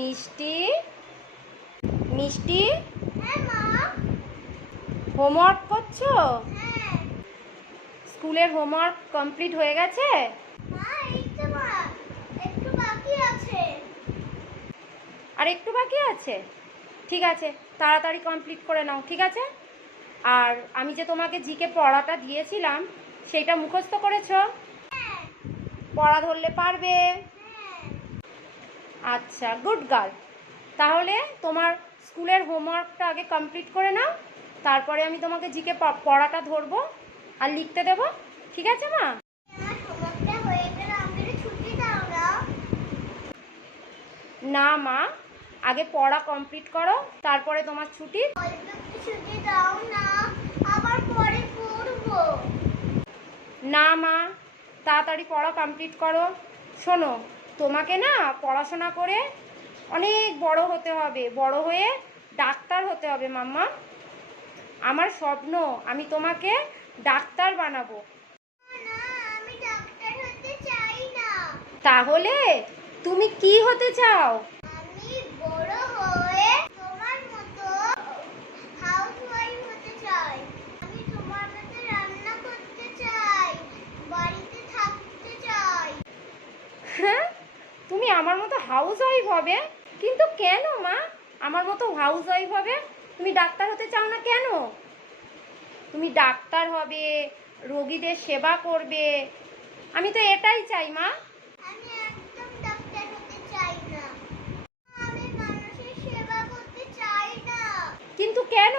মিষ্টি? মিষ্টি? হ্যাঁ হোমওয়ার্ক করছ? হ্যাঁ। স্কুলের হোমওয়ার্ক কমপ্লিট হয়ে গেছে? আর একটু বাকি আছে? ঠিক আছে তাড়াতাড়ি কমপ্লিট করে নাও ঠিক আছে? আর আমি যে তোমাকে জিকে পড়াটা দিয়েছিলাম সেইটা মুখস্থ করেছ? হ্যাঁ। পড়া ধরলে পারবে। হ্যাঁ আচ্ছা গুড গার্ল তাহলে তোমার স্কুলের হোমওয়ার্কটা আগে কমপ্লিট করে নাও, তারপরে আমি তোমাকে জিকে পড়াটা ধরবো আর লিখতে দেবো, ঠিক আছে মা? না মা, আগে পড়া কমপ্লিট করো, তারপরে তোমার ছুটি। না মা, তাড়াতাড়ি পড়া কমপ্লিট করো। শোনো তোমাকে না পড়াশোনা করে অনেক বড় হতে হবে বড় হয়ে ডাক্তার হতে হবে মাম্মা। আমার স্বপ্ন আমি তোমাকে ডাক্তার বানাবো। তাহলে তুমি কি হতে চাও আমি বড় হয়ে তোমার মতো হাউসওয়াইফ হতে চাই আমি তোমার মতো রান্না করতে চাই বাড়িতে থাকতে চাই হ্যাঁ তুমি আমার মতো হাউস ওয়াইফ হবে? কিন্তু কেন মা? আমার মতো হাউস ওয়াইফ হবে? তুমি ডাক্তার হতে চাও না কেন? তুমি ডাক্তার হবে রোগীদের সেবা করবে। আমি তো এটাই চাই মা। কিন্তু কেন?